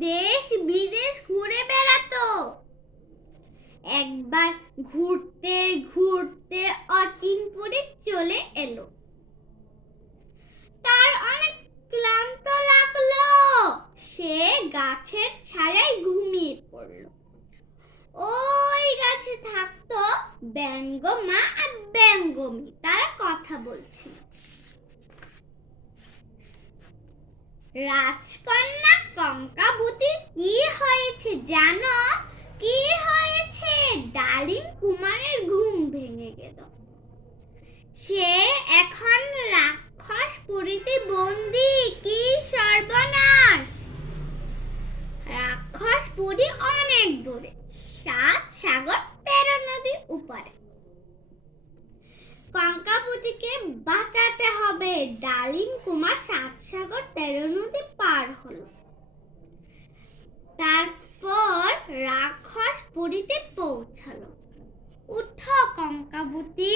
দেশ বিদেশ ঘুরে বেড়াতো। একবার ঘুরতে ঘুরতে অচিনপুরে চলে এলো। তার অনেক ক্লান্ত লাগলো। সে গাছের ছায়ায় ঘুমিয়ে পড়ল। ওই গাছে থাকতো ব্যঙ্গমা আর ব্যঙ্গমী। তারা কথা বলছিল। রাজকন্যা কঙ্কাবতীর কি হয়েছে জানো? কি হয়েছে? ডালিম কুমারের ঘুম ভেঙে গেল। সে এখন রাক্ষস পুরীতে বন্দী। কি সর্বনাশ! রাক্ষস পুরী অনেক দূরে, 7 সাগর 13 নদীর উপরে। কঙ্কাবতীকে বাঁচাতে হবে। ডালিম কুমার 7 সাগর 13 নদী পার হলো। তারপর রাক্ষস পুরীতে পৌঁছালো। উঠো কঙ্কাবতী।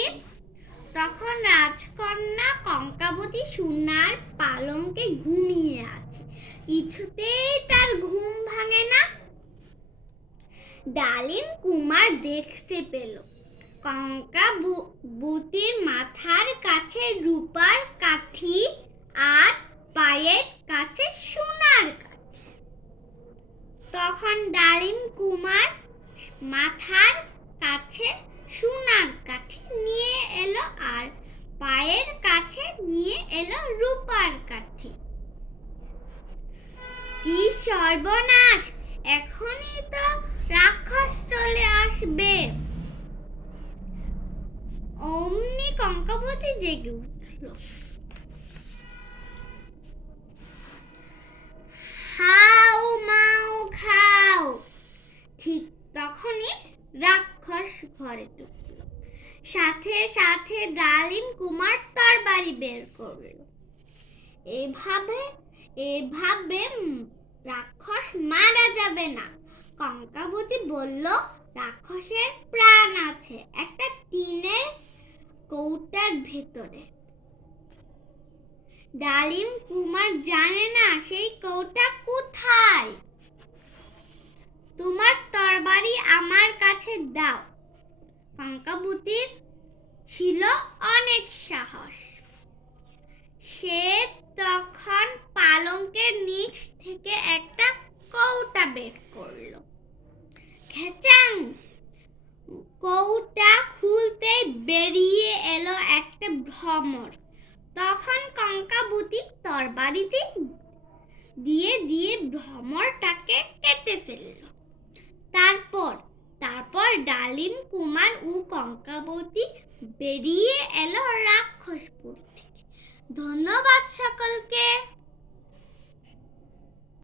তখন রাজকন্যা কঙ্কাবতী সোনার পালঙ্কে ঘুমিয়ে আছে। কিছুতেই তার ঘুম ভাঙে না। ডালিম কুমার দেখতে পেল কঙ্কাবতীর মাথার কাছে রূপার কাঠি আর পায়ের কাছে সোনার কাঠি। তখন ডালিম কুমার মাথার কাছে সোনার কাঠি নিয়ে এলো আর পায়ের কাছে নিয়ে এলো রূপার কাঠি। কি সর্বনাশ! এখনই তো রাক্ষস চলে আসবে। অমনি কঙ্কাবতী জেগে উঠল। হাউ মাউ খাও। ঠিক তখনই রাক্ষস ঘরে ঢুকল। সাথে সাথে ডালিম কুমার তরবারি বের করল। এভাবে রাক্ষস মারা যাবে না। কঙ্কাবতী বলল, রাক্ষসের প্রাণ আছে একটা টিনের কৌটার ভেতরে। ডালিম কুমার জানে না সেই কৌটা কোথায়। তোমার তরবারি আমার কাছে দাও। কঙ্কাবতীর ছিল অনেক সাহস। সে তখন পালঙ্কের নিচ থেকে একটা কৌটা বের করলো। খেচাং! কৌটা খুলতেই বেরিয়ে এলো একটা ভ্রমর। তখন কঙ্কাবতী তরবারি দিয়ে ভ্রমরটাকে কেটে ফেলল। তারপর ডালিম কুমার ও কঙ্কাবতী বেরিয়ে এলো রাক্ষসপুর থেকে। ধন্যবাদ সকলকে।